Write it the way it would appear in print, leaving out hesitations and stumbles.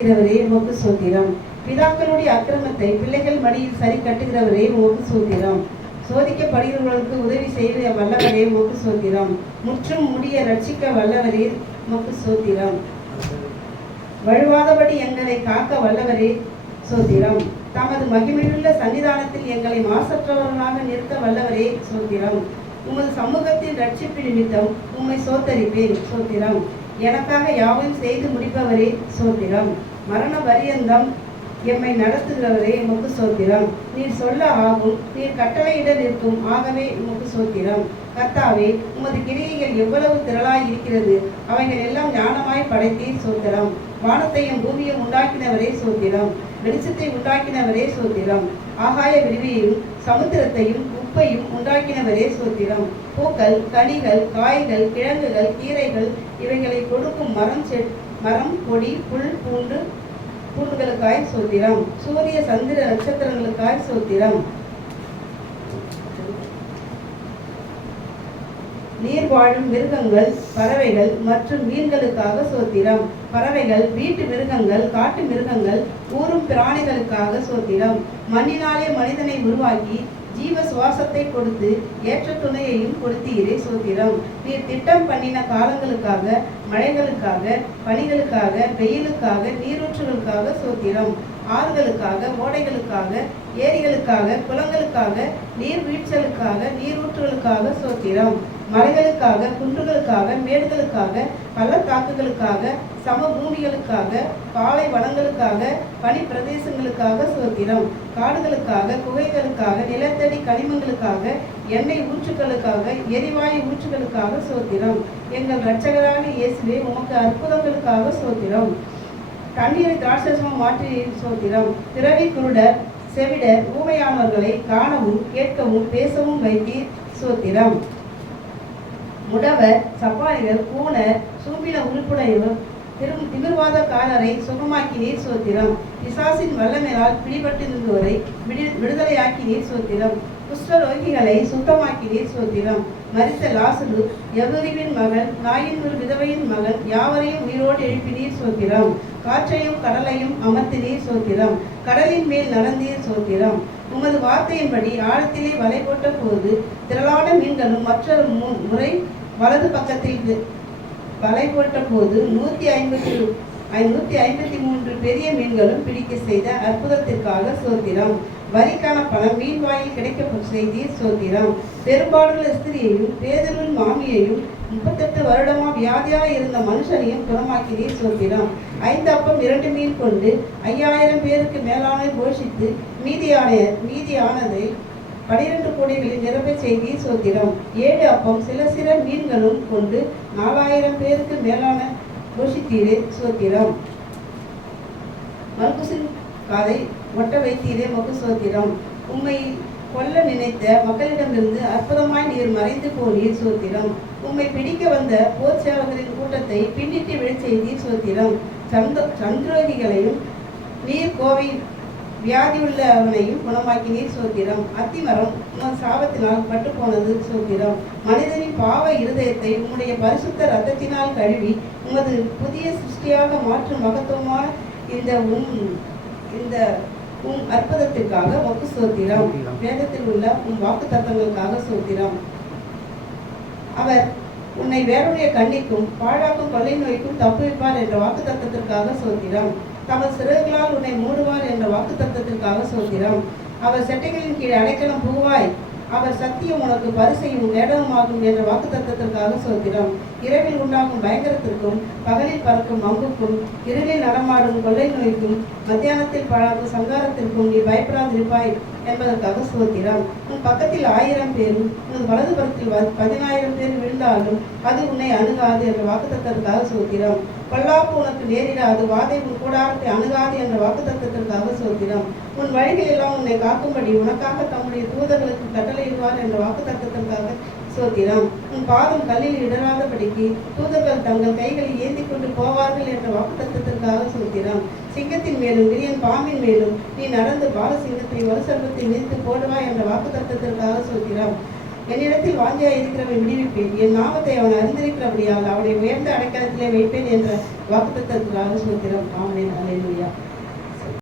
உமக்கு சோத்திரம். பிதாக்களுடைய அக்கிரமத்தை பிள்ளைகள் மடியில் சரி கட்டுகிறவரே உமக்கு சோத்திரம். சோதிக்கப்படுகிறவர்களுக்கு உதவி செய்ய வல்லவரே உமக்கு சோத்திரம். முற்றும் முடிய ரட்சிக்க வல்லவரே உமக்கு சோத்திரம். வழுவாதபடி எங்களை காக்க வல்லவரே சோத்திரம். தமது மகிமையுள்ள சன்னிதானத்தில் எங்களை மாசற்றவர்களாக நிறுத்த வல்லவரே சோத்திரம். உமது சமூகத்தின் ரட்சிப்பு நிமித்தம் உம்மை சோத்தரிப்பேன் சோத்திரம். எனக்காக யாவையும் செய்து முடிப்பவரே சோத்திரம். மரண பரியந்தம் எம்மை நடத்துகிறவரே உமக்கு சோத்திரம். நீர் சொல்ல ஆகும், நீர் கட்டளையிட நிற்கும், ஆகவே உமக்கு சோத்திரம். கர்த்தாவே, உமது கிரியைகள் எவ்வளவு திரளாய் இருக்கிறது, அவைகள் எல்லாம் ஞானமாய் படைத்தீர் சோத்திரம். வானத்தையும் பூமியும் உண்டாக்கினவரே சோத்திரம். வெளிச்சத்தை உண்டாக்கினவரே சோத்திரம். ஆகாய விரிவையும் சமுத்திரத்தையும் உப்பையும் உண்டாக்கினவரே சோத்திரம். பூக்கள், கனிகள், காய்கள், கிழங்குகள், கீரைகள் இவைகளை கொடுக்கும் மரம், கொடி, புல், பூண்டுகளுக்காய் சோத்திரம். சூரிய சந்திர நட்சத்திரங்களுக்காய் சோத்திரம். நீர் வாழும் மிருகங்கள், பறவைகள் மற்றும் மீன்களுக்காக சோத்திரம். பறவைகள், வீட்டு மிருகங்கள், காட்டு மிருகங்கள், ஊரும் பிராணிகளுக்காக சோத்திரம். மண்ணினாலே மனிதனை உருவாக்கி ஜீவ சுவாசத்தை கொடுத்து ஏற்ற துணையையும் கொடுத்தீரே சோத்திரம். நீர் திட்டம் பண்ணின காலங்களுக்காக, மழைகளுக்காக, பனிகளுக்காக, வெயிலுக்காக, நீரூற்றுகளுக்காக சோத்திரம். ஆறுகளுக்காக, ஓடைகளுக்காக, ஏரிகளுக்காக, குளங்களுக்காக, நீர்வீழ்ச்சலுக்காக, நீரூற்றுகளுக்காக சோத்திரம். மலைகளுக்காக, குன்றுகளுக்காக, மேடுகளுக்காக, பள்ளத்தாக்குகளுக்காக, சமபூமிகளுக்காக, பாலை வனங்களுக்காக, பனி பிரதேசங்களுக்காக சோத்திரம். காடுகளுக்காக, குகைகளுக்காக, நிலத்தடி கனிமங்களுக்காக, எண்ணெய் ஊற்றுகளுக்காக, எரிவாயு ஊற்றுகளுக்காக சோத்திரம். எங்கள் இரட்சகரான இயேசுவே, உமக்கு அற்புதங்களுக்காக சோத்திரம். தண்ணீரை திராட்சரசமாக மாற்றி சோத்திரம். பிறவி குருடர், செவிடர், ஊமையானவர்களை காணவும் கேட்கவும் பேசவும் வைத்தீர் சோத்திரம். முடவர், சப்பானிகள், கூணர், சூம்பின உறுப்புடையவர், திமிர்வாதக்காரரை சுகமாக்கினீர் சோத்திரம். பிசாசின் வல்லமையால் பிடிபட்டிருந்தோரை விடுதலையாக்கினீர் சோத்திரம். குஷ்டரோகிகளை சுத்தமாக்கினீர் சோத்திரம். மரித்த லாசரு, எவரிவின் மகன், நாயின் ஒரு விதவையின் மகன், யாவரையும் உயிரோடு எழுப்பினீர் சோத்திரம். காற்றையும் கடலையும் அமர்த்தினீர் சோத்திரம். கடலின் மேல் நடந்தீர் சோத்திரம். உமது வார்த்தையின்படி ஆழத்திலே வலை போட்ட போது திரளான மீன்களும் மற்றொரு முறை வலது பக்கத்தில் வலை போட்ட போது 153 பெரிய மீன்களும் பிடிக்க செய்த அற்புதத்திற்காக சோத்திரம். வரிக்கான பணம் மீன் வாயில் கிடைக்க செய்தீர் சோத்திரம். பெரும்பாலுள்ள ஸ்திரியையும் பேதரின் மாமியையும் 38 வருடமா வியாதியாக இருந்த மனுஷனையும் குணமாக்கினீர் சோத்திரம். 5 அப்பம் 2 மீன் கொண்டு 5000 பேருக்கு மேலான போஷித்து மீதியானதை 12 கோடிகளில் நிரப்ப செய்தீர் சோத்திரம். 7 அப்பம் சில மீன்களும் கொண்டு 4000 பேருக்கு மேலான போஷித்தீரே சோத்திரம். மல்குசின் காதை ஒட்ட வைத்தீரே மகு சோத்திரம். உம்மை கொல்ல நினைத்த மக்களிடமிருந்து அற்புதமாய் நீர் மறைந்து போனீர் சோத்திரம். உம்மை பிடிக்க வந்த போர் சேவகரின் கூட்டத்தை பின்னிட்டு விழச் செய்தீர் சோத்திரம். சந்திரோகிகளையும் நீர் கோவை வியாதியுள்ளவனையும் குணமாக்கினீர் சோத்திரம். அத்திமரம் உமது சாபத்தினால் பட்டு போனது சோத்திரம். மனிதனின் பாவ இருதயத்தை உம்முடைய பரிசுத்த இரத்தத்தினால் கழுவி உமது புதிய சிருஷ்டியாக மாற்றும் மகத்துவமான இந்த அற்புதத்திற்காக உமக்கு சோத்திரம். வேதத்தில் உள்ள வாக்கு தத்தங்களுக்காக சோத்திரம். அவர் உன்னை வேறுடைய கண்ணிக்கும் பாழாக்கும் கொள்ளை நோய்க்கும் தப்புவிப்பார் என்ற வாக்கு தத்தத்திற்காக சோத்திரம். தமது சிறகுகளால் உன்னை மூடுவார் என்ற வாக்கு தத்தத்திற்காக சோத்திரம். அவர் செட்டைகளின் கீழ் அடைக்கலம் புகுவாய், அவர் சத்தியம் உனக்கு பரிசையும் நேடமாகும் என்ற வாக்கு தத்தத்திற்காக சோத்திரம். இரவில் உண்டாகும் பயங்கரத்திற்கும், பகலில் பறக்கும் அம்புக்கும், இருளில் நடமாடும் கொள்ளை நோய்க்கும், மத்தியானத்தில் பாழாகும் சங்காரத்திற்கும் நீ பயப்படாதிருப்பாய் என்பதற்காக சோத்திரம். உன் பக்கத்தில் 1000 பேரும் உன் வலது புறத்தில் 10000 பேர் விழுந்தாலும் அது உன்னை அணுகாது என்ற வாக்குத்தத்திற்காக சோத்திரம். பொல்லாப்பு உனக்கு நேரிடாது, வாதை உன் கூடாரத்தை அணுகாது என்ற வாக்குத்தத்திற்காக சோத்திரம். உன் வழிகள் எல்லாம் உன்னை காக்கும்படி உனக்காக தம்முடைய தூதர்களுக்கு கட்டளையிடுவார் என்ற வாக்குத்தத்திற்காக சோத்திரம். உன் பாதம் கல்லில் இடராதபடிக்கு தூதர்கள் தங்கள் கைகளை ஏந்தி கொண்டு போவார்கள் என்ற வாக்குத்தத்திற்காக சோத்திரம். சிங்கத்தின் மேலும் விரியன் பாம்பின் மேலும் நீ நடந்து பாலசிங்கத்தை வலுசர்பத்தை நிறுத்து போடுவாய் என்ற வாக்குத்தத்திற்காக சோத்திரம். என்னிடத்தில் வாஞ்சியாக இருக்கிறவனை விடுவிப்பேன், என் நாமத்தை அவன் அறிந்திருக்கிறபடியால் அவனை உயர்ந்த அடைக்கலத்திலே வைப்பேன் என்ற வாக்குத்தத்தத்துக்காக சோத்திரம்.